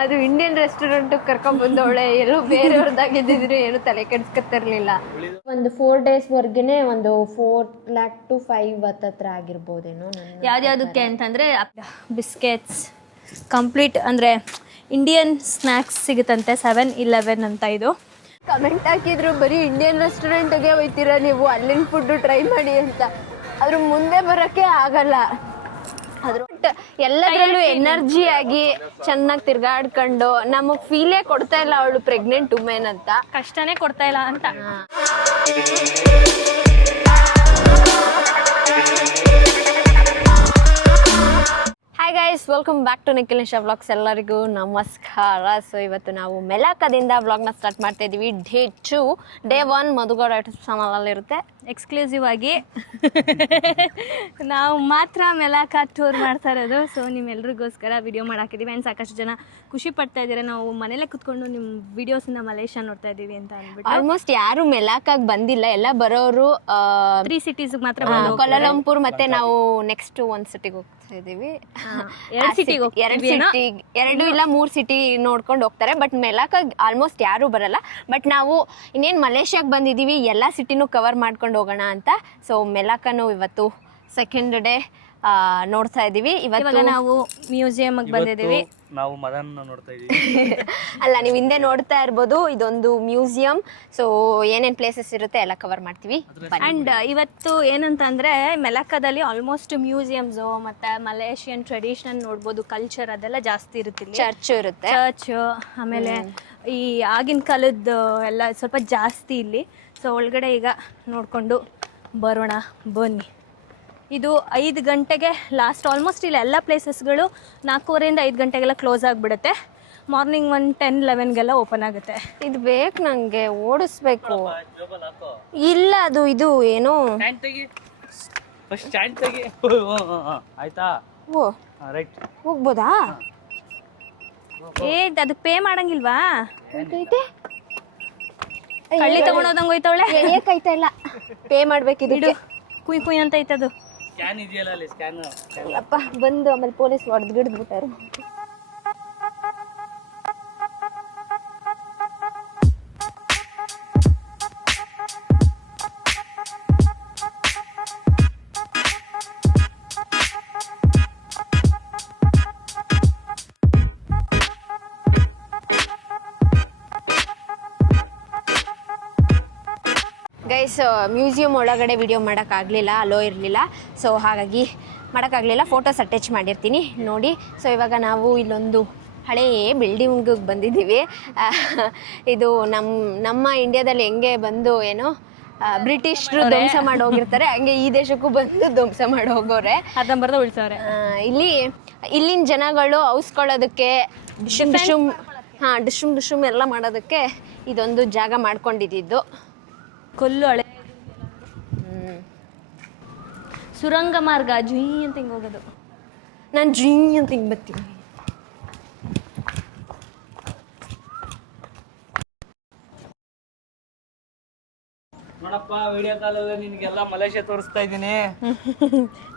ಅದು Indian restaurant ಕರ್ಕೊಂಡ್ ಬಂದವಳೆ, ಎಲ್ಲೋ ಬೇರೆಯವ್ರದ್ದಾಗಿದ್ದಿದ್ರೆ ಏನು ತಲೆ ಕೆಡ್ಸ್ಕೊತಿರ್ಲಿಲ್ಲ. ಒಂದು 4 days ವರ್ಗೆನೆ ಒಂದು 4 lakh to 5 ಹತ್ರ ಆಗಿರ್ಬೋದೇನೋ. ಯಾವ್ದ್ಯಾವ್ದಕ್ಕೆ ಅಂತಂದರೆ ಬಿಸ್ಕೆಟ್ಸ್ ಕಂಪ್ಲೀಟ್ ಅಂದರೆ ಇಂಡಿಯನ್ ಸ್ನ್ಯಾಕ್ಸ್ ಸಿಗುತ್ತಂತೆ 7-11 ಅಂತ. ಇದು ಕಮೆಂಟ್ ಹಾಕಿದ್ರು ಬರೀ ಇಂಡಿಯನ್ ರೆಸ್ಟೋರೆಂಟ್ಗೆ ಹೋಗ್ತೀರಾ ನೀವು, ಅಲ್ಲಿನ ಫುಡ್ ಟ್ರೈ ಮಾಡಿ ಅಂತ. ಅದ್ರ ಮುಂದೆ ಬರೋಕ್ಕೆ ಆಗಲ್ಲ. ಅದ್ರ ಎಲ್ಲದರಲ್ಲೂ ಎನರ್ಜಿ ಆಗಿ ಚೆನ್ನಾಗಿ ತಿರ್ಗಾಡ್ಕೊಂಡು ನಮಗೆ ಫೀಲೇ ಕೊಡ್ತಾ ಇಲ್ಲ ಅವಳು ಪ್ರೆಗ್ನೆಂಟ್ ವುಮೆನ್ ಅಂತ. ಕಷ್ಟನೇ ಕೊಡ್ತಾ ಇಲ್ಲ ಅಂತ. Hi guys, welcome back to Nikhil Nisha vlogs. ಎಲ್ಲರಿಗೂ ನಮಸ್ಕಾರ. ಸೊ ಇವತ್ತು ನಾವು ಮೆಲಾಕದಿಂದ ವ್ಲಾಗ್ನ ಸ್ಟಾರ್ಟ್ ಮಾಡ್ತಾ ಇದ್ದೀವಿ. ಡೇ 1 ಮಧುಗೌಡ ಯೂಟ್ಯೂಬ್ ಚಾನಲಲ್ಲಿ ಇರುತ್ತೆ. ಎಕ್ಸ್ಕ್ಲೂಸಿವ್ ಆಗಿ ನಾವು ಮಾತ್ರ ಮೆಲಾಕ ಟೂರ್ ಮಾಡ್ತಾ ಇರೋದು. ಸೊ ನಿಮ್ಮೆಲ್ರಿಗೋಸ್ಕರ ವಿಡಿಯೋ ಮಾಡಾಕಿದ್ದೀವಿ. ಆ್ಯಂಡ್ ಸಾಕಷ್ಟು ಜನ ಖುಷಿ ಪಡ್ತಾ ಇದ್ದೀರಾ, ನಾವು ಮನೇಲೆ ಕುತ್ಕೊಂಡು ನಿಮ್ಮ ವಿಡಿಯೋಸಿಂದ ಮಲೇಷ್ಯಾ ನೋಡ್ತಾ ಇದ್ದೀವಿ ಅಂತ ಅಂದ್ಬಿಟ್ಟು. ಆಲ್ಮೋಸ್ಟ್ ಯಾರು ಮೆಲಾಕಾಗಿ ಬಂದಿಲ್ಲ, ಎಲ್ಲ ಬರೋರು 3 cities ಮಾತ್ರ. ಕೋಲಾಲಂಪುರ್ ಮತ್ತೆ ನಾವು ನೆಕ್ಸ್ಟ್ ಒಂದು ಸಿಟಿಗೆ ಹೋಗ್ತಾ ಇದ್ದೀವಿ. 2 ಇಲ್ಲ 3 ಸಿಟಿ ನೋಡ್ಕೊಂಡು ಹೋಗ್ತಾರೆ. ಬಟ್ ಮೆಲಾಕಾಗಿ ಆಲ್ಮೋಸ್ಟ್ ಯಾರು ಬರಲ್ಲ. ಬಟ್ ನಾವು ಇನ್ನೇನು ಮಲೇಷ್ಯಾಗೆ ಬಂದಿದ್ದೀವಿ, ಎಲ್ಲ ಸಿಟಿನೂ ಕವರ್ ಮಾಡ್ಕೊಂಡು ಹೋಗೋಣ ಅಂತ. ಸೊ ಮೆಲಾಕನು ಇವತ್ತು ಸೆಕೆಂಡ್ ಡೇ ನೋಡ್ತಾ ಇದ್ದೀವಿ. ಇವಾಗ ನಾವು ಮ್ಯೂಸಿಯಂಗೆ ಬಂದಿದ್ದೀವಿ. ನಾವು ಮದನ್ ನೋಡ್ತಾ ಇದ್ದೀವಿ. ಅಲ್ಲ, ನೀವು ಹಿಂದೆ ನೋಡ್ತಾ ಇರ್ಬೋದು, ಇದೊಂದು ಮ್ಯೂಸಿಯಂ. ಸೊ ಏನೇನು ಪ್ಲೇಸಸ್ ಇರುತ್ತೆ ಎಲ್ಲ ಕವರ್ ಮಾಡ್ತೀವಿ. ಆ್ಯಂಡ್ ಇವತ್ತು ಏನಂತ ಅಂದರೆ ಮೆಲಾಕಾದಲ್ಲಿ ಆಲ್ಮೋಸ್ಟ್ ಮ್ಯೂಸಿಯಮ್ಸು ಮತ್ತು ಮಲೇಷಿಯನ್ ಟ್ರೆಡಿಷನಲ್ ನೋಡ್ಬೋದು, ಕಲ್ಚರ್ ಅದೆಲ್ಲ ಜಾಸ್ತಿ ಇರುತ್ತೆ. ಚರ್ಚ್ ಇರುತ್ತೆ. ಆಮೇಲೆ ಈ ಆಗಿನ ಕಾಲದ್ದು ಎಲ್ಲ ಸ್ವಲ್ಪ ಜಾಸ್ತಿ ಇಲ್ಲಿ. ಸೊ ಒಳಗಡೆ ಈಗ ನೋಡಿಕೊಂಡು ಬರೋಣ ಬನ್ನಿ. ಇದು 5 ಗಂಟೆಗೆ ಲಾಸ್ಟ್. ಆಲ್ಮೋಸ್ಟ್ ಇಲ್ಲಿ ಎಲ್ಲ ಪ್ಲೇಸಸ್ಗಳು 4:15 5 ಗಂಟೆಗೆಲ್ಲ ಕ್ಲೋಸ್ ಆಗಿಬಿಡುತ್ತೆ. ಮಾರ್ನಿಂಗ್ 10-11ಗೆಲ್ಲ ಓಪನ್ ಆಗುತ್ತೆ. ಇದು ಬೇಕು ನನಗೆ, ಓಡಿಸ್ಬೇಕು. ಇಲ್ಲ ಅದು ಇದು ಏನು ಆಯ್ತಾ? ಓ ರೈಟ್, ಹೋಗ್ಬೋದಾ? ಅದಕ್ಕೆ ಪೇ ಮಾಡಂಗಿಲ್ವಾ? ಐತೆ ಹಳ್ಳಿ ತಗೊಂಡೋದಂಗೆ ಹೋಯ್ತವಳೆ. ಏಕಾಯ್ತಾ ಇಲ್ಲ, ಪೇ ಮಾಡ್ಬೇಕಿದು. ಕುಯ್ ಕುಯ್ ಅಂತ ಐತದು. ಸ್ಕ್ಯಾನ್ ಇದೆಯಲ್ಲ ಅಲ್ಲಿ, ಸ್ಕ್ಯಾನ್. ಅಪ್ಪ ಬಂದು ಆಮೇಲೆ ಪೊಲೀಸ್ ಹೊಡೆದ್ಬಿಡ್ಬಿಟ್ಟಾರು. ಗೈಸ್, ಮ್ಯೂಸಿಯಂ ಒಳಗಡೆ ವಿಡಿಯೋ ಮಾಡೋಕ್ಕಾಗಲಿಲ್ಲ, ಅಲೋ ಇರಲಿಲ್ಲ. ಸೊ ಹಾಗಾಗಿ ಮಾಡೋಕ್ಕಾಗಲಿಲ್ಲ. ಫೋಟೋಸ್ ಅಟ್ಯಾಚ್ ಮಾಡಿರ್ತೀನಿ ನೋಡಿ. ಸೊ ಇವಾಗ ನಾವು ಇಲ್ಲೊಂದು ಹಳೆಯ ಬಿಲ್ಡಿಂಗಿಗೆ ಬಂದಿದ್ದೀವಿ. ಇದು ನಮ್ಮ ಇಂಡಿಯಾದಲ್ಲಿ ಹೆಂಗೆ ಬಂದು ಏನೋ ಬ್ರಿಟಿಷರು ಧ್ವಂಸ ಮಾಡಿ ಹೋಗಿರ್ತಾರೆ, ಹಂಗೆ ಈ ದೇಶಕ್ಕೂ ಬಂದು ಧ್ವಂಸ ಮಾಡಿ ಹೋಗೋರೆ. ಅರ್ಧಂಬರ್ಧ ಉಳಿಸವ್ರೆ. ಇಲ್ಲಿನ ಜನಗಳು ಔಸ್ಕೊಳ್ಳೋದಕ್ಕೆ ಡಿಶುಮ್ ಎಲ್ಲ ಮಾಡೋದಕ್ಕೆ ಇದೊಂದು ಜಾಗ ಮಾಡ್ಕೊಂಡಿದ್ದು. ಕೊಲ್ಲು ಹಳೆ ಸುರಂಗ ಮಾರ್ಗ ಜುಯ್ ಅಂತ ಹಿಂಗೆ ಹೋಗೋದು. ನಾನು ಜುಯ್ ಅಂತ ಹಿಂಗೆ ಬರ್ತೀನಿ. ನೋಡಪ್ಪ, ವಿಡಿಯೋ ಕಾಲಲ್ಲಿ ನಿನಗೆಲ್ಲ ಮಲೇಷ್ಯಾ ತೋರಿಸ್ತಾ ಇದ್ದೀನಿ.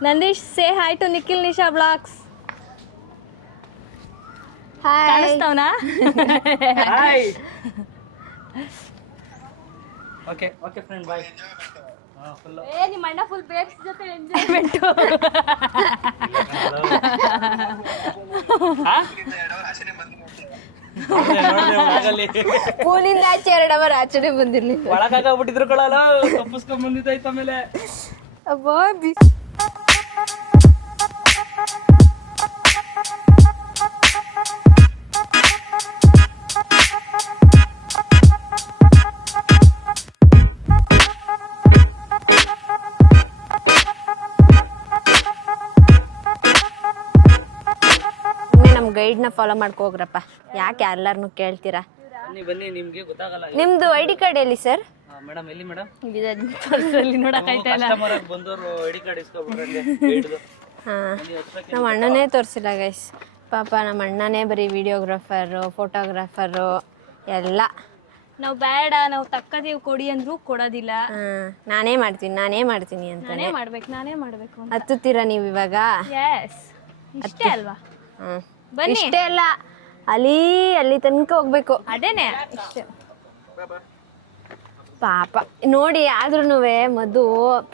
Nandish, say hi to Nikhil Nisha vlogs. ಕಾಣಿಸ್ತಾವನಾ? Hi. Okay okay friend, bye. ನಿಮ್ಮ ಅಣ್ಣ ಫುಲ್ ಬೇಬ್ಸ್ ಜೊತೆ ಎಂಜಾಯ್ಮೆಂಟ್. ಪೂಲಿಂದ ಆಚೆ 2 ಅವರ್ ಆಚೆನೆ ಬಂದಿರ್ಲಿಲ್ಲ. ಒಳಗಾಗ್ಬಿಟ್ಟಿದ್ರು ಕೊಳಲ್ಲ, ತಪ್ಪಿಸ್ಕೊಂಡ್ ಬಂದಿದ್ದಾಯ್ತು. ಆಮೇಲೆ ಗೈಡ್ನ ಫಾಲೋ ಮಾಡ್ಕೋಗ್ರಪ್ಪ, ಯಾಕೆ ಎಲ್ಲಾರನ್ನು ಕೇಳ್ತೀರಾ? ಬನ್ನಿ, ನಿಮ್ಗೆ ಗೊತ್ತಾಗಲ್ಲ. ನಿಮ್ದು ID ಕಾರ್ಡ್ ಎಲ್ಲಿ ಸರ್? ಮೇಡಮ್ ಎಲ್ಲಿ ಮೇಡಮ್? ನೋಡಕ್ಕಾಯ್ತಾ ಇಲ್ಲ. ಬಂದವರು ID ಕಾರ್ಡ್ ಇಸ್ಕೊಬಿಡ್ರಿ. ನಮ್ಮ ಅಣ್ಣನೇ ತೋರಿಸಿಲ್ಲ ಗೈಸ್. ಪಾಪ ನಮ್ಮ ಅಣ್ಣನೇ ಬರೀ ವಿಡಿಯೋಗ್ರಾಫರು, ಫೋಟೋಗ್ರಾಫರು ಎಲ್ಲ. ನಾವು ಬೇಡ, ನಾವು ತಕ್ಕದೀವಿ ಕೊಡಿ ಅಂದ್ರೂ ಕೊಡೋದಿಲ್ಲ. ನಾನೇ ಮಾಡ್ತೀನಿ ಅಂತ. ನಾನೇ ಮಾಡ್ಬೇಕು. ಹತ್ತುತ್ತೀರಾ ನೀವು ಇವಾಗ? ಎಸ್, ಇಷ್ಟೇ ಅಲ್ವಾ? ಇಷ್ಟೇ ಅಲ್ಲ, ಅಲ್ಲಿ ತನಕ ಹೋಗ್ಬೇಕು. ಅದೇನೆ ಇಷ್ಟು. ಪಾಪ ನೋಡಿ, ಆದ್ರೂ ಮಧು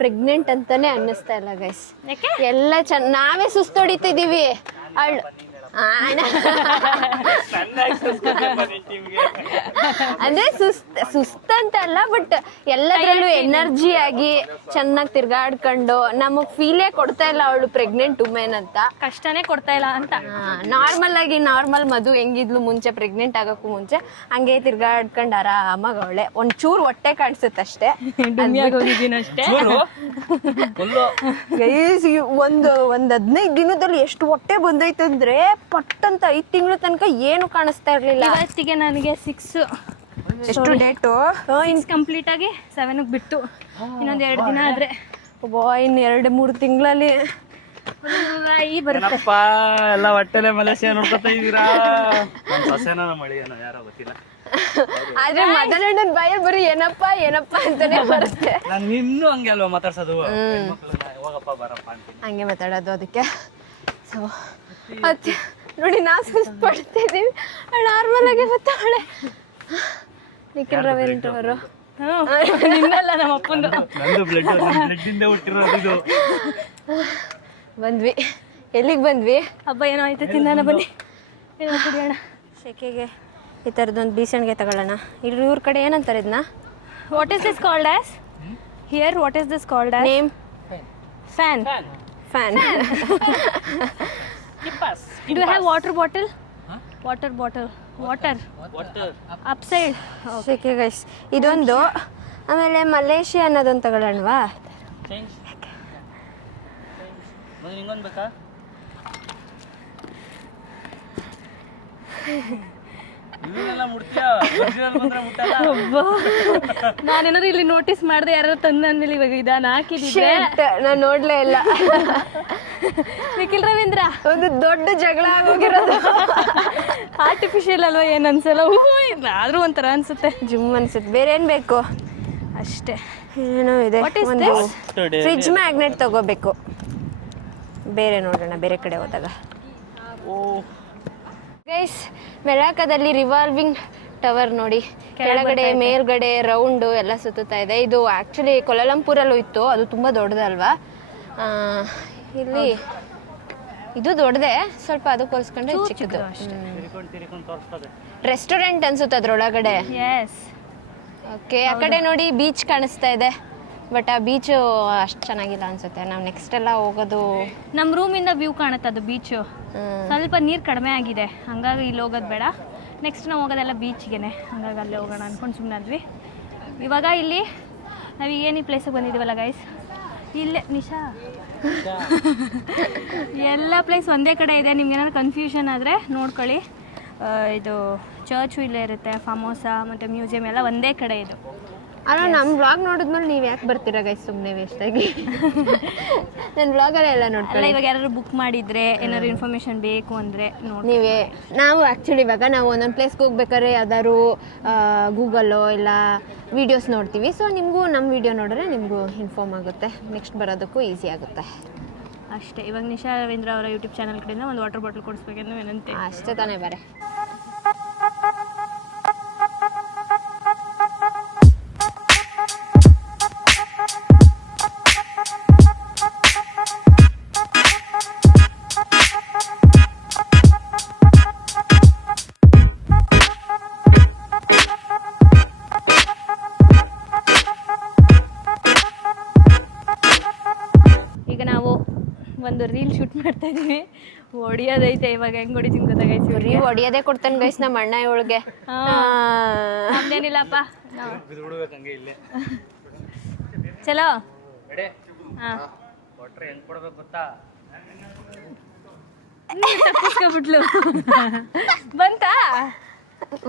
ಪ್ರೆಗ್ನೆಂಟ್ ಅಂತಾನೆ ಅನ್ನಿಸ್ತಾ ಇಲ್ಲ ಗೈಸ್. ಯಾಕೆ? ಎಲ್ಲ ನಾವೇ ಸುಸ್ತೊಡಿತಿದೀವಿ. ಅಂದ್ರೆ ಸುಸ್ತಂತಲ್ಲ, ಬಟ್ ಎಲ್ಲದ್ರಲ್ಲೂ ಎನರ್ಜಿ ಆಗಿ ಚೆನ್ನಾಗಿ ತಿರ್ಗಾಡ್ಕೊಂಡು ನಮಗ್ ಫೀಲೇ ಕೊಡ್ತಾ ಇಲ್ಲ ಅವಳು ಪ್ರೆಗ್ನೆಂಟ್ ವುಮೆನ್ ಅಂತ. ಕಷ್ಟನೇ ಕೊಡ್ತಾ ಇಲ್ಲ ಅಂತ. ನಾರ್ಮಲ್ ಮಧು ಹೆಂಗಿದ್ಲು ಮುಂಚೆ, ಪ್ರೆಗ್ನೆಂಟ್ ಆಗೋಕ್ಕೂ ಮುಂಚೆ ಹಂಗೆ ತಿರ್ಗಾಡ್ಕೊಂಡು ಆರಾಮಾಗ ಅವಳೆ. ಒಂಚೂರು ಹೊಟ್ಟೆ ಕಾಣಿಸುತ್ತೆ ಅಷ್ಟೇ. ಅಷ್ಟೇ. ಗೈಸ್, ಒಂದು 15 ದಿನದಲ್ಲಿ ಎಷ್ಟು ಹೊಟ್ಟೆ ಬಂದೈತಂದ್ರೆ ಪಟ್ಟಂತ 5 ತಿಂಗಳ ತನಕ ಏನು ಕಾಣಿಸ್ತಾ ಇರ್ಲಿಲ್ಲ. ಇವತ್ತಿಗೆ ನನಗೆ 6 ಎಷ್ಟು ಡೇಟು ಕಂಪ್ಲೀಟ್ ಆಗಿ 7 ಬಿಟ್ಟು ಇನ್ನೊಂದು 2 ದಿನ ಆದ್ರೆ ಇನ್ನು 2-3 ತಿಂಗಳಲ್ಲಿ ಈ ಬರುತ್ತೆ. ಎಲ್ಲ ಹೊಟ್ಟೆಲೆ ಮಲೇಷಿಯಾ ನೋಡ್ಕೊತಾ ಇದೀರಾ? ಸೊಸೆನ ಮಳಿಯನ ಯಾರೋ ಗೊತ್ತಿಲ್ಲ. ಆದ್ರೆ ಮದನಣ್ಣನ ಬಾಯಲ್ಲಿ ಬರೀ ಏನಪ್ಪಾ ಅಂತಾನೆ ಬರುತ್ತೆ. ನಾನು ಇನ್ನೂ ಹಂಗೆ ಅಲ್ವಾ ಮಾತಾಡ್ಸೋದು, ಹೋಗಪ್ಪ ಬರಪ್ಪ ಅಂತೀನಿ, ಹಂಗೆ ಮಾತಾಡೋದು. ಅದಕ್ಕೆ ಸೊ ನೋಡಿ, ನಾವು ಸುಸ್ತು ಪಡ್ತಿದ್ದೀವಿ, ನಾರ್ಮಲ್ ಆಗಿ ಬರ್ತಾಳೆ. ನಿಖಿಲ್ ರವೀಂದ್ರ ಅವರು ನಿನ್ನಲ್ಲ ನಮ್ಮ ಅಪ್ಪಂದು. ನಂದು ಬ್ಲಡ್ ಇಂದ ಹುಟ್ಟಿರೋದು. ಬಂದ್ವಿ. ಎಲ್ಲಿಗೆ ಬಂದ್ವಿ? ಹಬ್ಬ ಏನೋ ಆಯ್ತು, ತಿನ್ನೋಣ ಬನ್ನಿ, ಏನೋ ಕುಡಿಯೋಣ. ಶೆಕೆಗೆ ಈ ಥರದೊಂದು ಬೀಸಣಿಗೆ ತಗೊಳ್ಳೋಣ. ಇವ್ರ ಕಡೆ ಏನಂತಾರೆ ಇದನ್ನ? What is this called as here? What is this called as? Name? Fan. Fan. Do you have water bottle? Water bottle. Water. Upside. ಶೆಕೆ ಗೈಸ್, ಇದೊಂದು. ಆಮೇಲೆ ಮಲೇಷಿಯಾ ಅನ್ನೋದೊಂದು ತಗೊಳ್ಳೋಣವಾ? ನಿಂಗೊಂದು ಬೇಕಾ? ನಾನೇನಾದ್ರು ಇಲ್ಲಿ ನೋಟಿಸ್ ಮಾಡಿದೆ, ಯಾರು ತಂದು ಅಂದ್ಮೇಲೆ ಇವಾಗ ಇದನ್ನ ಹಾಕಿದ್ರೆ ನಾನು ನೋಡ್ಲೇ ಇಲ್ಲ. ನಿಖಿಲ್ ರವೀಂದ್ರ ಒಂದು ದೊಡ್ಡ ಜಗಳ ಆಗೋಗಿರೋದು. ಆರ್ಟಿಫಿಷಿಯಲ್ ಅಲ್ವಾ, ಏನು ಅನ್ಸಲ್ಲ. ಇಲ್ಲ ಆದ್ರೂ ಒಂಥರ ಅನ್ಸುತ್ತೆ, ಜಿಮ್ ಅನ್ಸುತ್ತೆ. ಬೇರೆ ಏನ್ ಬೇಕು? ಅಷ್ಟೇ. ಏನೋ ಇದೆ. ಒಂದು ಫ್ರಿಡ್ಜ್ ಮ್ಯಾಗ್ನೆಟ್ ತಗೋಬೇಕು. ಬೇರೆ ನೋಡೋಣ ಬೇರೆ ಕಡೆ ಹೋದಾಗ. ಗೈಸ್, ಮೆಲಾಕದಲ್ಲಿ ರಿವಾಲ್ವಿಂಗ್ ಟವರ್ ನೋಡಿ, ಕೆಳಗಡೆ ಮೇಲ್ಗಡೆ ರೌಂಡು ಎಲ್ಲ ಸುತ್ತಾ ಇದೆ. ಇದು ಆ್ಯಕ್ಚುಲಿ ಕೊಲಾಲಂಪುರಲ್ಲೂ ಇತ್ತು, ಅದು ತುಂಬ ದೊಡ್ಡದಲ್ವಾ. ಇಲ್ಲಿ ಇದು ದೊಡ್ಡದೆ, ಸ್ವಲ್ಪ ಅದಕ್ಕೆ ಹೋಲಿಸ್ಕೊಂಡ್ರೆ ಚಿಕ್ಕದು. ರೆಸ್ಟೋರೆಂಟ್ ಅನ್ಸುತ್ತೆ ಅದ್ರೊಳಗಡೆ. ಓಕೆ, ಆ ಕಡೆ ನೋಡಿ ಬೀಚ್ ಕಾಣಿಸ್ತಾ ಇದೆ, ಬಟ್ ಆ ಬೀಚು ಅಷ್ಟು ಚೆನ್ನಾಗಿಲ್ಲ ಅನ್ಸುತ್ತೆ. ನಾವು ನೆಕ್ಸ್ಟ್ ಎಲ್ಲ ಹೋಗೋದು ನಮ್ಮ ರೂಮಿಂದ ವ್ಯೂ ಕಾಣುತ್ತೆ ಅದು ಬೀಚು. ಸ್ವಲ್ಪ ನೀರು ಕಡಿಮೆ ಆಗಿದೆ, ಹಂಗಾಗಿ ಇಲ್ಲಿ ಹೋಗೋದು ಬೇಡ. ನೆಕ್ಸ್ಟ್ ನಾವು ಹೋಗೋದೆಲ್ಲ ಬೀಚ್ಗೆ, ಹಂಗಾಗಿ ಅಲ್ಲೇ ಹೋಗೋಣ ಅಂದ್ಕೊಂಡು ಸುಮ್ಮನೆ ಆದ್ವಿ. ಇವಾಗ ಇಲ್ಲಿ ನಾವೀಗೇನು ಈ ಪ್ಲೇಸಿಗೆ ಬಂದಿದ್ದೀವಲ್ಲ ಗೈಸ್, ಇಲ್ಲೇ ನಿಶಾ ಎಲ್ಲ ಪ್ಲೇಸ್ ಒಂದೇ ಕಡೆ ಇದೆ. ನಿಮ್ಗೆ ಏನಾದ್ರು ಕನ್ಫ್ಯೂಷನ್ ಆದರೆ ನೋಡ್ಕೊಳ್ಳಿ. ಇದು ಚರ್ಚು ಇಲ್ಲೇ ಇರುತ್ತೆ, ಫಾರ್ಮ್ ಹೌಸ ಮತ್ತು ಮ್ಯೂಸಿಯಂ ಎಲ್ಲ ಒಂದೇ ಕಡೆ ಇದು. ಅಲ್ಲ, ನಮ್ಮ ವ್ಲಾಗ್ ನೋಡಿದ್ಮೇಲೆ ನೀವು ಯಾಕೆ ಬರ್ತೀರಾ ಗೈಸ್ ಸುಮ್ಮನೆ ವೇಸ್ಟಾಗಿ? ನನ್ನ ವ್ಲಾಗಲ್ಲೇ ಎಲ್ಲ ನೋಡ್ಕೊಳ್ಳಿ. ಇವಾಗ ಯಾರು ಬುಕ್ ಮಾಡಿದರೆ ಏನಾದ್ರು ಇನ್ಫಾರ್ಮೇಷನ್ ಬೇಕು ಅಂದರೆ ನೋಡಿ. ನೀವೇ ನಾವು ಆ್ಯಕ್ಚುಲಿ ಇವಾಗ ನಾವು ಒಂದೊಂದು ಪ್ಲೇಸ್ಗೆ ಹೋಗ್ಬೇಕಾದ್ರೆ ಯಾವ್ದಾದ್ರು ಗೂಗಲ್ಲೋ ಇಲ್ಲ ವೀಡಿಯೋಸ್ ನೋಡ್ತೀವಿ. ಸೊ ನಿಮಗೂ ನಮ್ಮ ವೀಡಿಯೋ ನೋಡಿದ್ರೆ ನಿಮಗೂ ಇನ್ಫಾರ್ಮ್ ಆಗುತ್ತೆ, ನೆಕ್ಸ್ಟ್ ಬರೋದಕ್ಕೂ ಈಸಿ ಆಗುತ್ತೆ ಅಷ್ಟೇ. ಇವಾಗ ನಿಶಾ ರವೀಂದ್ರ ಅವರ ಯೂಟ್ಯೂಬ್ ಚಾನಲ್ ಕಡೆಯಿಂದ ಒಂದು ವಾಟರ್ ಬಾಟಲ್ ಕೊಡಿಸ್ಬೇಕಂದ್ರೆ ಏನಂತೆ ಅಷ್ಟೇ ತಾನೇ. ಬರೇ ಒಂದು ರೀಲ್ ಶೂಟ್ ಮಾಡ್ತಾ ಇದೀವಿ. ಹೊಡಿಯೋದೈತೆ, ಇವಾಗ ಹೆಂಗ್ ಹೊಡಿತೀನಿ ಗೊತ್ತಾಗೈತಿ. ರೀ ಹೊಡಿಯೋದೇ ಕೊಡ್ತಾನೆ ಗೈಸ್ ನಮ್ಮ ಅಣ್ಣ ಇವಳಿಗೆ. ನಮ್ದೇನಿಲ್ಲಪ್ಪ, ಚಲೋ. ತಪ್ಪಿಸ್ಕೊಬಿಟ್ಲು. ಬಂತಾ?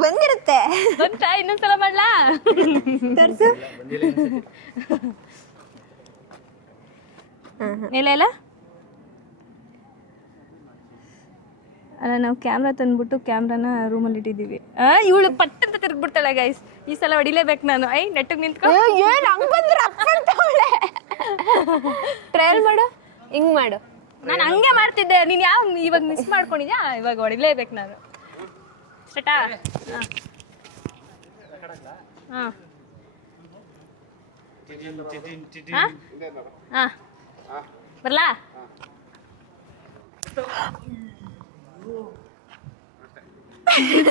ಬಂದಿರುತ್ತೆ. ಬಂತಾ? ಇನ್ನೊಂದ್ಸಲ ಮಾಡ್ಲಾ? ತರ್ಸು. ಇಲ್ಲ ಇಲ್ಲ ಅಲ್ಲ, ನಾವು ಕ್ಯಾಮ್ರಾ ತಂದ್ಬಿಟ್ಟು ಕ್ಯಾಮ್ರಾನ ರೂಮಲ್ಲಿ ಇಟ್ಟಿದ್ದೀವಿ. ಇವಳು ಪಟ್ಟಂತ ತಿರ್ಗ್ಬಿಡ್ತಾಳೆ ಗೈಸ್. ಈ ಸಲ ಹೊಡಿಲೇಬೇಕು ನಾನು. ನೆಟ್ಟಿಗೆ ನಿಂತ್ಕೊ. ಟ್ರಯಲ್ ಮಾಡು, ಹಿಂಗ್ ಮಾಡು. ನಾನು ಹಂಗೆ ಮಾಡ್ತಿದ್ದೆ, ನೀನು ಯಾವ ಇವಾಗ ಮಿಸ್ ಮಾಡ್ಕೊಂಡಿದ್ಯಾ? ಇವಾಗ ಹೊಡಿಲೇಬೇಕು ನಾನು. ಸ್ಟಾರ್ಟಾ ಹಾಂ ಹಾಂ ಬರಲಾ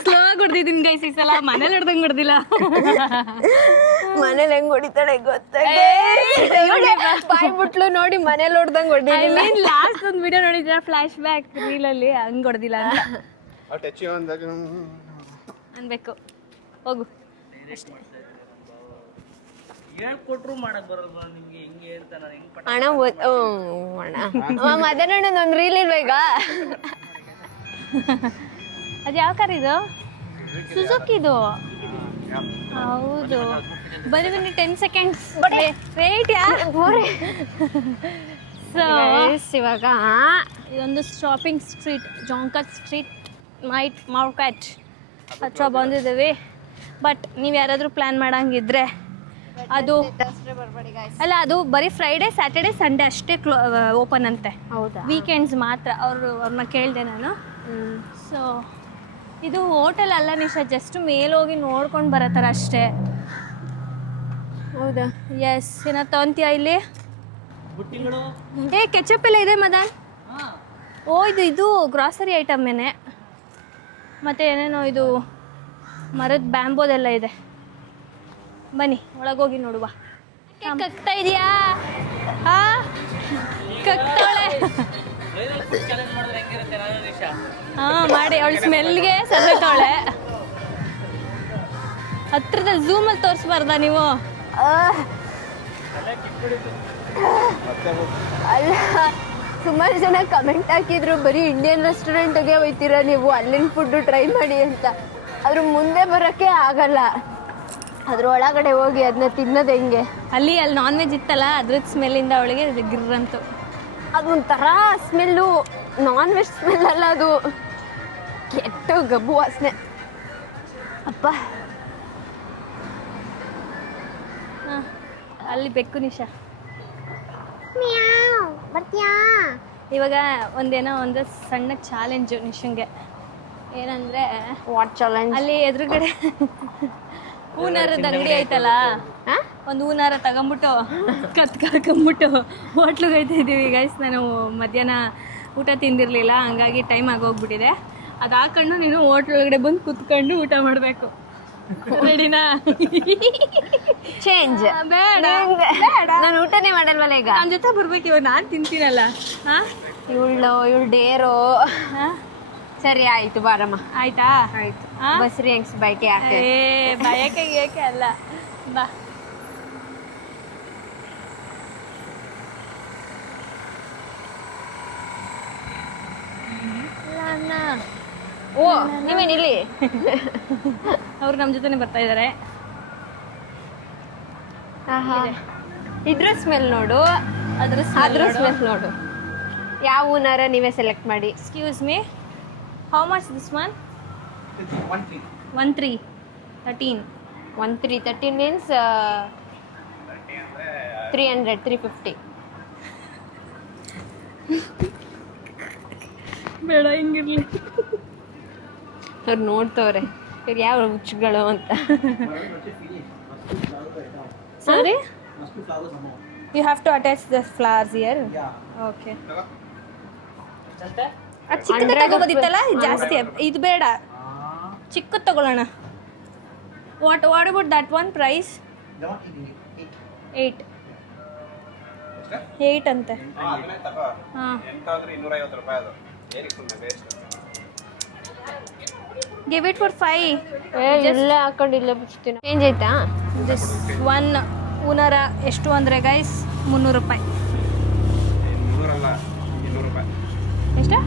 ಸ್ಲೋ ಹೊಡ್ದಿದ್ದೀನಿ ಗೈಸ್ ಈ ಸಲ ಮನೇಲಿ ಹೊಡ್ದಂಗೆ ಹೊಡ್ದಿಲ್ಲ ಮನೇಲಿ ಹೆಂಗ್ ಹೊಡಿತಾಳೆ ಬಾಯ್ ಬಿಟ್ಲು ನೋಡಿ ಮನೇಲಿ ಹೊಡ್ದಂಗ್ ಹೊಡಿಲಿಲ್ಲ. ಲಾಸ್ಟ್ ಒಂದು ವಿಡಿಯೋ ನೋಡಿದ್ರ ಫ್ಲಾಶ್ ಬ್ಯಾಕ್ ರೀಲಲ್ಲಿ ಹಂಗೆ ಹೊಡ್ದಿಲ್ಲ ಅಂತ ಅನ್ಬೇಕು. ಹೋಗು ಹೇಳ್ಕೊಟ್ರು ಮಾಡಕ್ ಬರಲ್ವಾ ನಿಮ್ಗೆ? ಹೆಂಗೆ ಅಂತ ನಾನು ಹೆಂಗ್ ಅಣ್ಣ ಮದನಣ್ಣನ ಒಂದು ರೀಲ್ ಇಲ್ವಾ ಈಗ? ಅದು ಯಾವ ಕಾರ್ ಇದು? ಸುಜುಕಿದು. ಹೌದು ಬನ್ನಿ ಬನ್ನಿ 10 ಸೆಕೆಂಡ್ಸ್ ವೇಟ್ ಸೊ ಇವಾಗ ಇದೊಂದು shopping street Jonker street night market ಹತ್ರ ಬಂದಿದ್ದೀವಿ. ಬಟ್ ನೀವು ಯಾರಾದರೂ ಪ್ಲ್ಯಾನ್ ಮಾಡಂಗಿದ್ರೆ ಅದು ಅಲ್ಲ, ಅದು ಬರೀ ಫ್ರೈಡೇ ಸ್ಯಾಟರ್ಡೇ ಸಂಡೇ ಅಷ್ಟೇ ಓಪನ್ ಅಂತೆ. ಹೌದಾ? ವೀಕೆಂಡ್ಸ್ ಮಾತ್ರ. ಅವ್ರನ್ನ ಕೇಳಿದೆ ನಾನು. ಸೊ ಇದು ಹೋಟೆಲ್ ಅಲ್ಲ ನಿಶಾ, ಜಸ್ಟ್ ಮೇಲೋಗಿ ನೋಡ್ಕೊಂಡು ಬರತ್ತಾರ ಅಷ್ಟೇ. ಹೌದಾ? ಎಸ್. ಏನ ತಗೊಂತೀಯ ಇಲ್ಲಿ? ಬುಟ್ಟಿಗಳು ಏ ಕೆಚಪ್ ಎಲ್ಲ ಇದೆ ಮದನ್. ಓ ಇದು ಗ್ರಾಸರಿ ಐಟಮ್ಮೇನೆ. ಮತ್ತು ಏನೇನೋ ಇದು ಮರದ ಬ್ಯಾಂಬೋದೆಲ್ಲ ಇದೆ. ಬನ್ನಿ ಒಳಗೋಗಿ ನೋಡುವ. ಕಕ್ತಾ ಇದೆಯಾ? ಹಾಂ ಕಕ್ತಾಳೆ. ಚಾಲೆಂಜ್ ಮಾಡಿದ್ರೆ ಹೆಂಗಿರುತ್ತೆ ನಾನು ನಿಶಾ? ಹಾಂ ಮಾಡಿ. ಅವಳು ಸ್ಮೆಲ್ಗೆ ಸತ್ತೋಳೆ. ಹತ್ರದಲ್ಲಿ ಝೂಮಲ್ಲಿ ತೋರಿಸ್ಬಾರ್ದಾ ನೀವು? ಅಲ್ಲ, ಸುಮಾರು ಜನ ಕಮೆಂಟ್ ಹಾಕಿದ್ರು ಬರೀ ಇಂಡಿಯನ್ ರೆಸ್ಟೋರೆಂಟ್ಗೆ ಹೋಯ್ತೀರಾ ನೀವು, ಅಲ್ಲಿನ ಫುಡ್ಡು ಟ್ರೈ ಮಾಡಿ ಅಂತ. ಅದ್ರ ಮುಂದೆ ಬರೋಕ್ಕೆ ಆಗಲ್ಲ, ಅದ್ರ ಒಳಗಡೆ ಹೋಗಿ ಅದನ್ನ ತಿನ್ನೋದು ಹೆಂಗೆ? ಅಲ್ಲಿ ನಾನ್ ವೆಜ್ ಇತ್ತಲ್ಲ, ಅದ್ರದ್ದು ಸ್ಮೆಲ್ಲಿಂದ ಅವಳಿಗೆ ಗಿರ್ರಂತು. ಅದೊಂಥರ ಸ್ಮೆಲ್ಲು, ನಾನ್ ವೆಜ್ ಸ್ಮೆಲ್ ಅಲ್ಲ ಅದು, ಕೆಟ್ಟ ಗಬ್ಬು ವಾಸನೆ. ಅಪ್ಪ ಹಾಂ ಅಲ್ಲಿ ಬೆಕ್ಕು ನಿಶಾ ಬರ್ತೀಯಾ? ಇವಾಗ ಒಂದು ಸಣ್ಣ ಚಾಲೆಂಜು ನಿಶಂಗೆ. ಏನಂದರೆ ವಾಟ್ ಚಾಲೆಂಜ್? ಅಲ್ಲಿ ಎದುರುಗಡೆ ಹೂನಾರದ ಅಂಗಡಿ ಐತಲ್ಲ, ಒಂದು ಹೂನಾರ ತಗೊಂಬಿಟ್ಟು ಕತ್ಕಾಕೊಂಬಿಟ್ಟು ಹೋಟ್ಲಿಗೆ ಹೋಯ್ತಾ ಇದ್ದೀವಿ ಗೈಸ್. ನಾನು ಮಧ್ಯಾಹ್ನ ಊಟ ತಿಂದಿರಲಿಲ್ಲ, ಹಂಗಾಗಿ ಟೈಮ್ ಆಗೋಗ್ಬಿಟ್ಟಿದೆ. ಅದು ಹಾಕೊಂಡು ನೀನು ಹೋಟ್ಲೊಳಗಡೆ ಬಂದು ಕುತ್ಕೊಂಡು ಊಟ ಮಾಡಬೇಕು. ರೆಡಿನಾ? ಚೇಂಜ್ ಬೇಡ ನಾನು ಊಟನೇ ಮಾಡಲ್ವಲ್ಲ ಈಗ. ನನ್ನ ಜೊತೆ ಬರ್ಬೇಕು ಇವಾಗ, ನಾನು ತಿಂತೀನಲ್ಲ. ಹಾಂ ಇವಳು ಡೇರೋ. ಹಾಂ ಸರಿ ಆಯ್ತು, ಬಾರಮ್ಮ. ಆಯ್ತಾ? ಆಯ್ತು. ಹಾಂ ಬಸ್ರಿ ಹೆಂಗ್ಸ್ ಬೈಕೆ ಯಾಕೆ? ಭಯಕ್ಕೆ ಏಕೆ ಅಲ್ಲ, ಬಾ. ಅಣ್ಣ ಓ ನೀವೇನಿಲ್ಲಿ? ಅವ್ರು ನಮ್ಮ ಜೊತೆನೆ ಬರ್ತಾ ಇದ್ದಾರೆ. ಇದ್ರ ಸ್ಮೆಲ್ ನೋಡು, ಅದ್ರ ಸ್ಮೆಲ್ ನೋಡು. ಯಾವ ಹೂನಾರ ನೀವೇ ಸೆಲೆಕ್ಟ್ ಮಾಡಿ. Excuse me, how much this one? 13 13 means 300 350. ಬೇಡ ಹಿಂಗಿರ್ಲಿ. ಅವ್ರು ನೋಡ್ತವ್ರೆ ಇವ್ರು ಯಾವ ಹುಚ್ಚುಗಳು ಅಂತ. Sorry, you have to attach the flowers here. Okay. ಅದು ಚಿಕ್ಕದು ತಗೋಬೋದಿತ್ತಲ್ಲ, ಜಾಸ್ತಿ ಇದು ಬೇಡ, ಚಿಕ್ಕದು ತಗೊಳ್ಳೋಣ. What about that one price? 8 ಅಂತೆ. ಹಾಂ, ಗಿವ್ ಇಟ್ ಫಾರ್ 5. ಇಲ್ಲೇ ಹಾಕೊಂಡು ಇಲ್ಲೇ ಬಿಡ್ತೀನಿ. ಚೇಂಜ್ ಆಯ್ತಾ? ದಿಸ್ ಒನ್ ಹೂನಾರ ಎಷ್ಟು ಅಂದರೆ ಗೈಸ್ 300 ರೂಪಾಯಿ. ಎಷ್ಟು?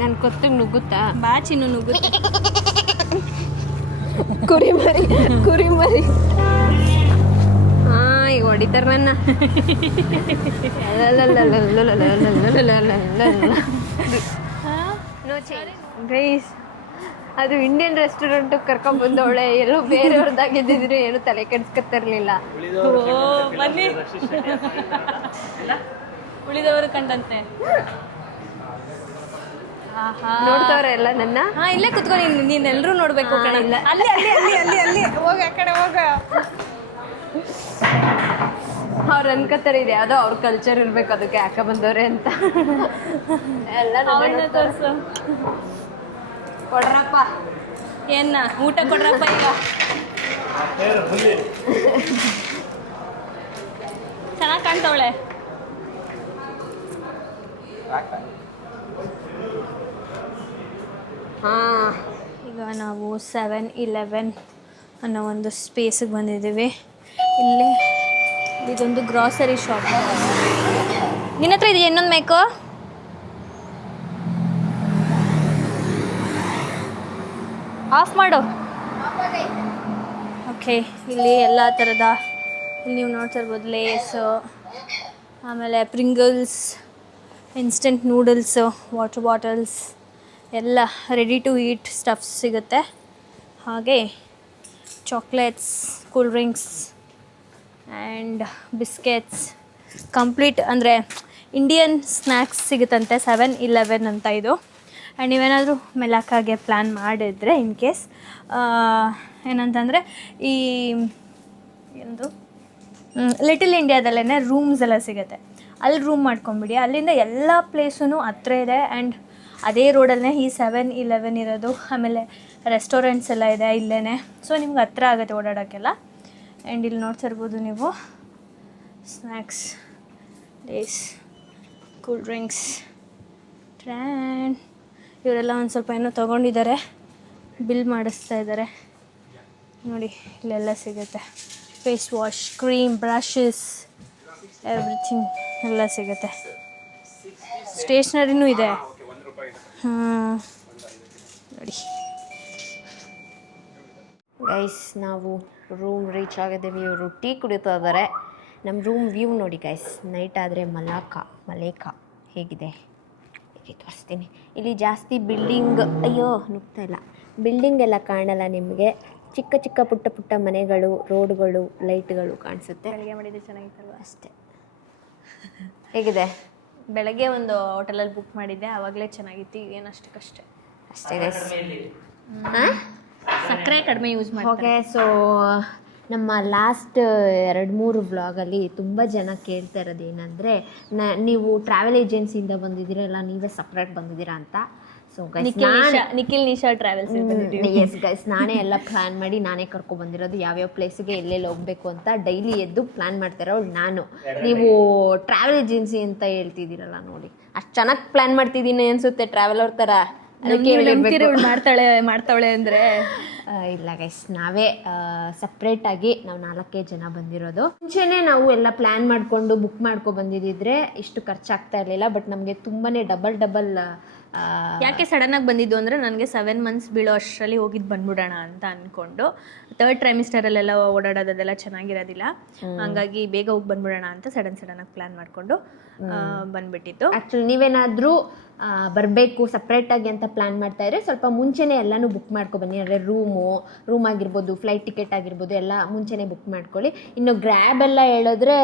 ನನ್ನ ಕೊತ್ತಿಗೆ ನುಗ್ಗುತ್ತಾ? ಬಾ ಚಿನ್ನು ನುಗ್ಗುತ್ತೆ. ಕುರಿ ಮರಿ ಹಾಂ, ಈಗ ಹೊಡಿತಾರೆ ನನ್ನ. ಗೈಸ್, ಅದು ಇಂಡಿಯನ್ ರೆಸ್ಟೋರೆಂಟ್ ಕರ್ಕೊಂಡ್ ಬಂದವಳೆ, ಎಲ್ಲೋ ಬೇರೆಯವ್ರದ್ದಾಗಿದ್ದಿದ್ರೆ ಏನು ತಲೆ ಕೆಡ್ಸ್ಕೊತಿರ್ಲಿಲ್ಲ. ಬನ್ನಿ, ಉಳಿದವರು ಕಂಡಂತೆ. ನೋಡ್ತಾವ್ರೆ ಎಲ್ಲ ನನ್ನ. ಹಾ ಇಲ್ಲೇ ಕುತ್ಕೊಂಡು ನೀನೆಲ್ಲರೂ ನೋಡ್ಬೇಕು ಕಣ. ಇಲ್ಲ. ಅಲ್ಲಿ ಅಲ್ಲಿ ಅಲ್ಲಿ ಅಲ್ಲಿ ಅಲ್ಲಿ ಹೋಗ ಆ ಕಡೆ ಹೋಗ. ಅವ್ರು ಅನ್ಕೋತಾರೆ ಇದೆ ಯಾವುದೋ ಅವ್ರ ಕಲ್ಚರ್ ಇರ್ಬೇಕು ಅದಕ್ಕೆ ಯಾಕೆ ಬಂದವ್ರೆ ಅಂತ. ಎಲ್ಲ ಅವನ್ನ ತೋರಿಸು. ಕೊಡ್ರಪ್ಪ ಏನ ಊಟ ಕೊಡ್ರಪ್ಪ ಈಗ. ಚೆನ್ನಾಗಿ ಕಾಣ್ತವಳೆ. ಹಾಂ ಈಗ ನಾವು 7-Eleven ಅನ್ನೋ ಒಂದು ಸ್ಪೇಸಿಗೆ ಬಂದಿದ್ದೀವಿ. ಇಲ್ಲಿ ಇದೊಂದು ಗ್ರಾಸರಿ ಶಾಪ್. ನಿನ್ನ ಹತ್ರ ಇದೆಯಾ ಇನ್ನೊಂದು ಮೇಕೋ? ಆಫ್ ಮಾಡು. ಓಕೆ, ಇಲ್ಲಿ ಎಲ್ಲ ಥರದ ನೀವು ನೋಡ್ತಾ ಇರ್ಬೋದು ಲೇಸು, ಆಮೇಲೆ Pringles, instant noodles, water bottles ಎಲ್ಲ ರೆಡಿ ಟು ಈಟ್ ಸ್ಟಫ್ಸ್ ಸಿಗುತ್ತೆ. ಹಾಗೆ chocolates, cool drinks and biscuits complete ಅಂದರೆ ಇಂಡಿಯನ್ ಸ್ನ್ಯಾಕ್ಸ್ ಸಿಗುತ್ತಂತೆ 7-Eleven ಅಂತ ಇದು. ಆ್ಯಂಡ್ ನೀವೇನಾದರೂ ಮೆಲಾಕಾಗೆ ಪ್ಲ್ಯಾನ್ ಮಾಡಿದರೆ ಇನ್ ಕೇಸ್ ಏನಂತಂದರೆ ಈ ಎಂದು ಲಿಟಲ್ ಇಂಡಿಯಾದಲ್ಲೇ ರೂಮ್ಸ್ ಎಲ್ಲ ಸಿಗುತ್ತೆ. ಅಲ್ಲಿ ರೂಮ್ ಮಾಡ್ಕೊಂಬಿಡಿ. ಅಲ್ಲಿಂದ ಎಲ್ಲ ಪ್ಲೇಸೂ ಹತ್ರ ಇದೆ. ಆ್ಯಂಡ್ ಅದೇ ರೋಡಲ್ಲೇ ಈ 7-Eleven ಇರೋದು. ಆಮೇಲೆ ರೆಸ್ಟೋರೆಂಟ್ಸ್ ಎಲ್ಲ ಇದೆ ಇಲ್ಲೇ. ಸೊ ನಿಮ್ಗೆ ಹತ್ರ ಆಗುತ್ತೆ ಓಡಾಡೋಕ್ಕೆಲ್ಲ. ಆ್ಯಂಡ್ ಇಲ್ಲಿ ನೋಡ್ತಾ ಇರ್ಬೋದು ನೀವು ಸ್ನ್ಯಾಕ್ಸ್, ಲೇಸ್, ಕೂಲ್ ಡ್ರಿಂಕ್ಸ್. ಟ್ರ್ಯಾನ್ ಇವರೆಲ್ಲ ಒಂದು ಸ್ವಲ್ಪ ಏನೋ ತೊಗೊಂಡಿದ್ದಾರೆ, ಬಿಲ್ ಮಾಡಿಸ್ತಾ ಇದ್ದಾರೆ ನೋಡಿ. ಇಲ್ಲೆಲ್ಲ ಸಿಗುತ್ತೆ. Face wash, cream, brushes, everything ಎಲ್ಲ ಸಿಗುತ್ತೆ. ಸ್ಟೇಷ್ನರಿನೂ ಇದೆ. ನೋಡಿ ಗೈಸ್, ನಾವು ರೂಮ್ ರೀಚ್ ಆಗಿದ್ದೀವಿ. ಇವರು ಟೀ ಕುಡಿತಾ ಇದ್ದಾರೆ. ನಮ್ಮ ರೂಮ್ ವ್ಯೂ ನೋಡಿ ಗೈಸ್. ನೈಟ್ ಆದರೆ ಮಲೇಕಾ ಹೇಗಿದೆ ಹೀಗೆ ತೋರಿಸ್ತೀನಿ. ಇಲ್ಲಿ ಜಾಸ್ತಿ ಬಿಲ್ಡಿಂಗ್, ಅಯ್ಯೋ ನುಗ್ತಾ ಇಲ್ಲ, ಬಿಲ್ಡಿಂಗ್ ಎಲ್ಲ ಕಾಣಲ್ಲ ನಿಮಗೆ. ಚಿಕ್ಕ ಚಿಕ್ಕ ಪುಟ್ಟ ಪುಟ್ಟ ಮನೆಗಳು, ರೋಡ್ಗಳು, ಲೈಟ್ಗಳು ಕಾಣಿಸುತ್ತೆ. ಬೆಳಗ್ಗೆ ಮಾಡಿದ್ದು ಚೆನ್ನಾಗಿತ್ತಲ್ವ? ಅಷ್ಟೇ. ಹೇಗಿದೆ? ಬೆಳಗ್ಗೆ ಒಂದು ಹೋಟೆಲಲ್ಲಿ ಬುಕ್ ಮಾಡಿದ್ದೆ, ಆವಾಗಲೇ ಚೆನ್ನಾಗಿತ್ತು. ಏನಷ್ಟಕ್ಕಷ್ಟೇ ಅಷ್ಟೇ ಗೈಸ್. ಸಕ್ಕರೆ ಕಡಿಮೆ ಯೂಸ್ ಮಾಡಿ. ಓಕೆ, ಸೊ ನಮ್ಮ ಲಾಸ್ಟ್ 2-3 ವ್ಲಾಗಲ್ಲಿ ತುಂಬ ಜನ ಕೇಳ್ತಾ ಇರೋದು ಏನಂದರೆ, ನೀವು ಟ್ರಾವೆಲ್ ಏಜೆನ್ಸಿಯಿಂದ ಬಂದಿದ್ದೀರಲ್ಲ, ನೀವೇ ಸಪ್ರೇಟ್ ಬಂದಿದ್ದೀರಾ ಅಂತ. So Nikhil Nisha travels. Yes guys, ನಾನೇ ಎಲ್ಲ ಪ್ಲ್ಯಾನ್ ಮಾಡಿ ನಾನೇ ಕರ್ಕೊಬಂದಿರೋದು. ಯಾವ್ಯಾವ ಪ್ಲೇಸಿಗೆ ಎಲ್ಲೆಲ್ಲಿ ಹೋಗಬೇಕು ಅಂತ ಡೈಲಿ ಎದ್ದು ಪ್ಲ್ಯಾನ್ ಮಾಡ್ತಾರೋ ನಾನು. ನೀವು ಟ್ರಾವೆಲ್ ಏಜೆನ್ಸಿ ಅಂತ ಹೇಳ್ತಿದ್ದೀರಲ್ಲ ನೋಡಿ, ಅಷ್ಟು ಚೆನ್ನಾಗಿ ಪ್ಲ್ಯಾನ್ ಮಾಡ್ತಿದ್ದೀನಿ ಅನಿಸುತ್ತೆ, ಟ್ರಾವೆಲರ್ ಥರ. ಅದಕ್ಕೆ ಮಾಡ್ತಾವಳೆ ಅಂದರೆ ಇಲ್ಲ ಗೈಸ್, ನಾವೇ ಸಪ್ರೇಟಾಗಿ ನಾವು 4 ಜನ ಬಂದಿರೋದು. ಮುಂಚೆನೇ ನಾವು ಎಲ್ಲ ಪ್ಲ್ಯಾನ್ ಮಾಡಿಕೊಂಡು ಬುಕ್ ಮಾಡ್ಕೊ ಬಂದಿದ್ದಿದ್ರೆ ಇಷ್ಟು ಖರ್ಚಾಗ್ತಾ ಇರಲಿಲ್ಲ. ಬಟ್ ನಮಗೆ ತುಂಬಾ ಡಬಲ್ ಯಾಕೆ ಸಡನ್ನಾಗಿ ಬಂದಿದ್ದು ಅಂದರೆ ನನಗೆ 7 months ಬೀಳೋ ಅಷ್ಟರಲ್ಲಿ ಹೋಗಿದ್ದು ಬಂದ್ಬಿಡೋಣ ಅಂತ ಅಂದ್ಕೊಂಡು. 3rd ಟ್ರೈಮಿಸ್ಟರಲ್ಲೆಲ್ಲ ಓಡಾಡೋದೆಲ್ಲ ಚೆನ್ನಾಗಿರೋದಿಲ್ಲ, ಹಂಗಾಗಿ ಬೇಗ ಹೋಗಿ ಬಂದ್ಬಿಡೋಣ ಅಂತ ಸಡನ್ನಾಗಿ ಪ್ಲ್ಯಾನ್ ಮಾಡಿಕೊಂಡು ಬಂದ್ಬಿಟ್ಟಿತ್ತು. ಆ್ಯಕ್ಚುಲಿ ನೀವೇನಾದರೂ ಬರಬೇಕು ಸಪ್ರೇಟಾಗಿ ಅಂತ ಪ್ಲ್ಯಾನ್ ಮಾಡ್ತಾ ಇದ್ರೆ ಸ್ವಲ್ಪ ಮುಂಚೆನೇ ಎಲ್ಲನೂ ಬುಕ್ ಮಾಡ್ಕೊಬನ್ನಿ. ಅಂದರೆ ರೂಮ್ ಆಗಿರ್ಬೋದು, ಫ್ಲೈಟ್ ಟಿಕೆಟ್ ಆಗಿರ್ಬೋದು, ಎಲ್ಲ ಮುಂಚೆನೇ ಬುಕ್ ಮಾಡ್ಕೊಳ್ಳಿ. ಇನ್ನು ಗ್ರ್ಯಾಬ್ ಎಲ್ಲ ಹೇಳಿದ್ರೆ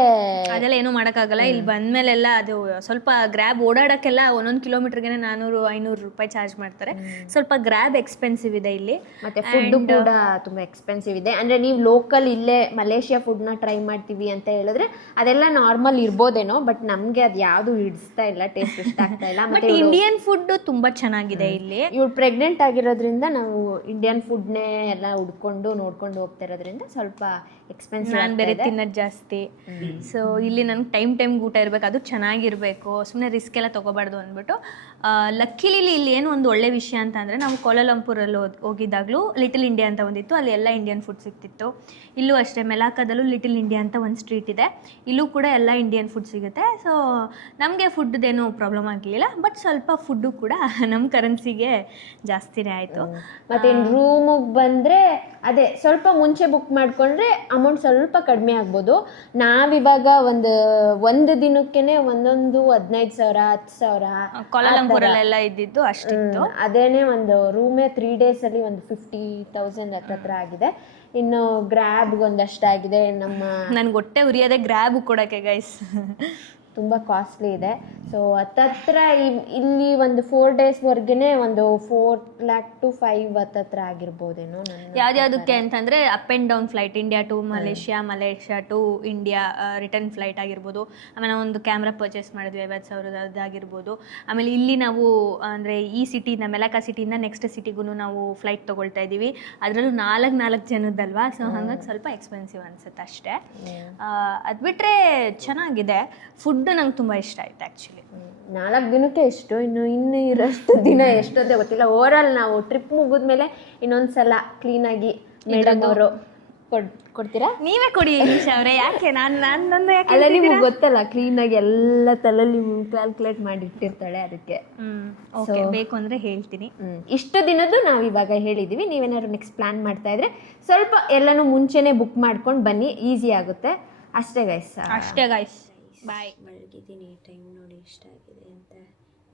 ಅದೆಲ್ಲ ಏನೂ ಮಾಡೋಕ್ಕಾಗಲ್ಲ. ಇಲ್ಲಿ ಬಂದಮೇಲೆಲ್ಲ ಅದು ಸ್ವಲ್ಪ ಗ್ರ್ಯಾಬ್ ಓಡಾಡೋಕ್ಕೆಲ್ಲ 1 ಕಿಲೋಮೀಟರ್ಗೆ 400-500 ರೂಪಾಯಿ ಚಾರ್ಜ್ ಮಾಡ್ತಾರೆ. ಸ್ವಲ್ಪ ಗ್ರ್ಯಾಬ್ ಎಕ್ಸ್ಪೆನ್ಸಿವ್ ಇದೆ ಇಲ್ಲಿ. ಮತ್ತು ಫುಡ್ಡು ಕೂಡ ತುಂಬ ಎಕ್ಸ್ಪೆನ್ಸಿವ್ ಇದೆ. ಅಂದರೆ ನೀವು ಲೋಕಲ್ ಇಲ್ಲೇ ಮಲೇಷಿಯಾ ಫುಡ್ನ ಟ್ರೈ ಮಾಡ್ತೀವಿ ಅಂತ ಹೇಳಿದ್ರೆ ಅದೆಲ್ಲ ನಾರ್ಮಲ್ ಇರ್ಬೋದೇನೋ, ಬಟ್ ನಮಗೆ ಅದು ಯಾವುದು ಹಿಡಿಸ್ತಾ ಇಲ್ಲ, ಟೇಸ್ಟ್ ಇಷ್ಟ ಆಗ್ತಾ ಇಲ್ಲ. ಮತ್ತು ಇಂಡಿಯನ್ ಫುಡ್ ತುಂಬ ಚೆನ್ನಾಗಿದೆ ಇಲ್ಲಿ. ಇವ್ರು ಪ್ರೆಗ್ನೆಂಟ್ ಆಗಿರೋದ್ರಿಂದ ನಾವು ಇಂಡಿಯನ್ ಫುಡ್ನೇ ಎಲ್ಲ ಹುಡ್ಕೊಂಡು ನೋಡ್ಕೊಂಡು ಹೋಗ್ತಾ ಇರೋದ್ರಿಂದ ಸ್ವಲ್ಪ ಎಕ್ಸ್ಪೆನ್ಸಿವ್. ನಾನು ಬೇರೆ ತಿನ್ನೋದು ಜಾಸ್ತಿ. ಸೊ ಇಲ್ಲಿ ನನಗೆ ಟೈಮ್ಗೆ ಊಟ ಇರಬೇಕು, ಅದು ಚೆನ್ನಾಗಿರಬೇಕು, ಸುಮ್ಮನೆ ರಿಸ್ಕ್ ಎಲ್ಲ ತೊಗೋಬಾರ್ದು ಅಂದ್ಬಿಟ್ಟು. ಲಕ್ಕಿಲಿ ಇಲ್ಲಿ ಏನು ಒಂದು ಒಳ್ಳೆ ವಿಷಯ ಅಂತ ಅಂದರೆ, ನಾವು ಕೋಲಾಲಂಪುರಲ್ಲಿ ಹೋಗಿದ್ದಾಗಲೂ ಲಿಟಲ್ ಇಂಡಿಯಾ ಅಂತ ಒಂದಿತ್ತು, ಅಲ್ಲಿ ಎಲ್ಲ ಇಂಡಿಯನ್ ಫುಡ್ ಸಿಗ್ತಿತ್ತು. ಇಲ್ಲೂ ಅಷ್ಟೇ, ಮೆಲಾಕಾದಲ್ಲೂ ಲಿಟಲ್ ಇಂಡಿಯಾ ಅಂತ ಒಂದು ಸ್ಟ್ರೀಟ್ ಇದೆ, ಇಲ್ಲೂ ಕೂಡ ಎಲ್ಲ ಇಂಡಿಯನ್ ಫುಡ್ ಸಿಗುತ್ತೆ. ಸೊ ನಮಗೆ ಫುಡ್ದೇನು ಪ್ರಾಬ್ಲಮ್ ಆಗಲಿಲ್ಲ. ಬಟ್ ಸ್ವಲ್ಪ ಫುಡ್ಡು ಕೂಡ ನಮ್ಮ ಕರೆನ್ಸಿಗೆ ಜಾಸ್ತಿನೇ ಆಯಿತು. ಮತ್ತು ಇನ್ನು ರೂಮಿಗೆ ಬಂದರೆ ಅದೇ ಸ್ವಲ್ಪ ಮುಂಚೆ ಬುಕ್ ಮಾಡಿಕೊಂಡ್ರೆ ಅಮೌಂಟ್ ಸ್ವಲ್ಪ ಕಡಿಮೆ ಆಗ್ಬೋದು. ನಾವಿವಾಗ ಒಂದು ದಿನಕ್ಕೆ ಒಂದೊಂದು 15,000 10,000 ಕೋಲಾಲಂಪುರಲ್ಲೆಲ್ಲ ಇದ್ದಿದ್ದು ಅಷ್ಟಿತ್ತು. ಅದೇನೇ ಒಂದು ರೂಮೇ 3 ಡೇಸಲ್ಲಿ ಒಂದು 50,000 ಹತ್ರ ಆಗಿದೆ. ಇನ್ನು ಗ್ರ್ಯಾಬ್ಗೆ ಒಂದಷ್ಟಾಗಿದೆ. ನನಗೆ ಹೊಟ್ಟೆ ಉರಿಯೋದೇ ಗ್ರ್ಯಾಬ್ ಕೊಡೋಕ್ಕೆ ಗೈಸ್. ತುಂಬ ಕಾಸ್ಟ್ಲಿ ಇದೆ. ಸೊ ಹತ್ತತ್ರ ಇಲ್ಲಿ ಒಂದು 4 ಡೇಸ್ವರೆಗೆ ಒಂದು 4 lakh to 5 ಹತ್ತತ್ರ ಆಗಿರ್ಬೋದೇನೋ ನನ್ನ ಯಾವ್ದ್ಯಾವ್ದಕ್ಕೆ ಅಂತಂದರೆ up and down flight, India to Malaysia, Malaysia to India return flight ಆಗಿರ್ಬೋದು. ಆಮೇಲೆ ನಾವು ಒಂದು ಕ್ಯಾಮ್ರಾ ಪರ್ಚೇಸ್ ಮಾಡಿದ್ವಿ 50,000 ಅದಾಗಿರ್ಬೋದು. ಆಮೇಲೆ ಇಲ್ಲಿ ನಾವು ಅಂದರೆ ಈ ಸಿಟಿಯಿಂದ ಮೆಲಕಾ ಸಿಟಿಯಿಂದ ನೆಕ್ಸ್ಟ್ ಸಿಟಿಗೂ ನಾವು ಫ್ಲೈಟ್ ತೊಗೊಳ್ತಾ ಇದ್ದೀವಿ. ಅದರಲ್ಲೂ 4 ಜನದ್ದಲ್ವಾ, ಸೊ ಹಾಗಾಗಿ ಸ್ವಲ್ಪ ಎಕ್ಸ್ಪೆನ್ಸಿವ್ ಅನಿಸುತ್ತೆ ಅಷ್ಟೇ. ಅದು ಬಿಟ್ಟರೆ ಚೆನ್ನಾಗಿದೆ. ಫುಡ್ ನಂಗೆ ತುಂಬ ಇಷ್ಟ ಆಯ್ತು ಆ್ಯಕ್ಚುಲಿ. 4 ದಿನಕ್ಕೆ ಎಷ್ಟು, ಇನ್ನು ಇರೋಷ್ಟು ದಿನ ಎಷ್ಟೊತ್ತೆ ಗೊತ್ತಿಲ್ಲ. ಓವರಾಲ್ ನಾವು ಟ್ರಿಪ್ ಮುಗಿದ್ಮೇಲೆ ಇನ್ನೊಂದು ಸಲ ಕ್ಲೀನಾಗಿ ಮೇಡಮ್ ಅವರು ಕೊಡ್ತೀರಾ? ನೀವೇ ಕೊಡಿ ನಿಮಿಷ ಅವರೇ, ಯಾಕೆ ನಾನು ಯಾಕೆ ಅಲ್ಲ, ನಿಮ್ಗೆ ಗೊತ್ತಲ್ಲ ಕ್ಲೀನಾಗಿ ಎಲ್ಲ ತಲೆಯಲ್ಲಿ ಕ್ಯಾಲ್ಕುಲೇಟ್ ಮಾಡಿಟ್ಟಿರ್ತಾಳೆ, ಅದಕ್ಕೆ ಓಕೆ ಬೇಕು ಅಂದರೆ ಹೇಳ್ತೀನಿ. ಇಷ್ಟು ದಿನದ್ದು ನಾವು ಇವಾಗ ಹೇಳಿದ್ದೀವಿ. ನೀವೇನಾದ್ರು ನೆಕ್ಸ್ಟ್ ಪ್ಲ್ಯಾನ್ ಮಾಡ್ತಾ ಇದ್ರೆ ಸ್ವಲ್ಪ ಎಲ್ಲನೂ ಮುಂಚೆನೇ ಬುಕ್ ಮಾಡ್ಕೊಂಡು ಬನ್ನಿ, ಈಸಿ ಆಗುತ್ತೆ ಅಷ್ಟೇ ಗೈಸ್. ಬಾಯ್. ಮಲಗಿದ್ದೀನಿ, ಟೈಮ್ ನೋಡಿ ಎಷ್ಟಾಗಿದೆ ಅಂತ,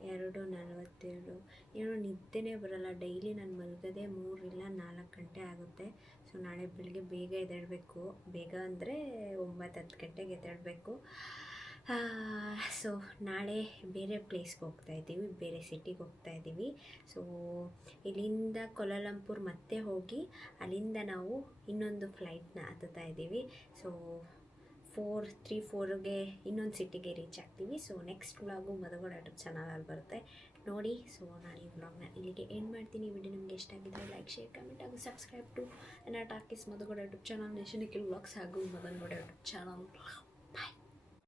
2:42. ಏನೋ ನಿದ್ದೆನೇ ಬರಲ್ಲ. ಡೈಲಿ ನಾನು ಮಲಗೋದೇ 3 ಇಲ್ಲ 4 ಗಂಟೆ ಆಗುತ್ತೆ. ಸೊ ನಾಳೆ ಬೆಳಗ್ಗೆ ಬೇಗ ಎದ್ದೇಳಬೇಕು. ಬೇಗ ಅಂದರೆ 9-10 ಗಂಟೆಗೆ ಎದ್ದೇಳಬೇಕು. ಸೊ ನಾಳೆ ಬೇರೆ ಪ್ಲೇಸ್ಗೆ ಹೋಗ್ತಾಯಿದ್ದೀವಿ, ಬೇರೆ ಸಿಟಿಗೆ ಹೋಗ್ತಾಯಿದ್ದೀವಿ. ಸೊ ಇಲ್ಲಿಂದ ಕೋಲಾಲಂಪುರ್ ಮತ್ತೆ ಹೋಗಿ ಅಲ್ಲಿಂದ ನಾವು ಇನ್ನೊಂದು ಫ್ಲೈಟ್ನ ಹತ್ತುತ್ತಾ ಇದ್ದೀವಿ. ಸೊ 4:34ಗೆ ಇನ್ನೊಂದು ಸಿಟಿಗೆ ರೀಚ್ ಆಗ್ತೀವಿ. So next vlog Madhu Gowda YouTube ಚಾನಲಲ್ಲಿ ಬರುತ್ತೆ ನೋಡಿ. ಸೊ ನಾನು ಈ ವ್ಲಾಗ್ನ ಇಲ್ಲಿಗೆ ಎಂಡ್ ಮಾಡ್ತೀನಿ. ವಿಡಿಯೋ ನಿಮಗೆ ಇಷ್ಟ ಆಗಿದ್ದರೆ ಲೈಕ್, ಶೇರ್, ಕಮೆಂಟ್ ಹಾಗೂ subscribe to talkies Madhu Gowda YouTube channel, nation Nikhil vlogs ಹಾಗೂ ಮಧುಗೌಡ ಯೂಟ್ಯೂಬ್ ಚಾನಲ್.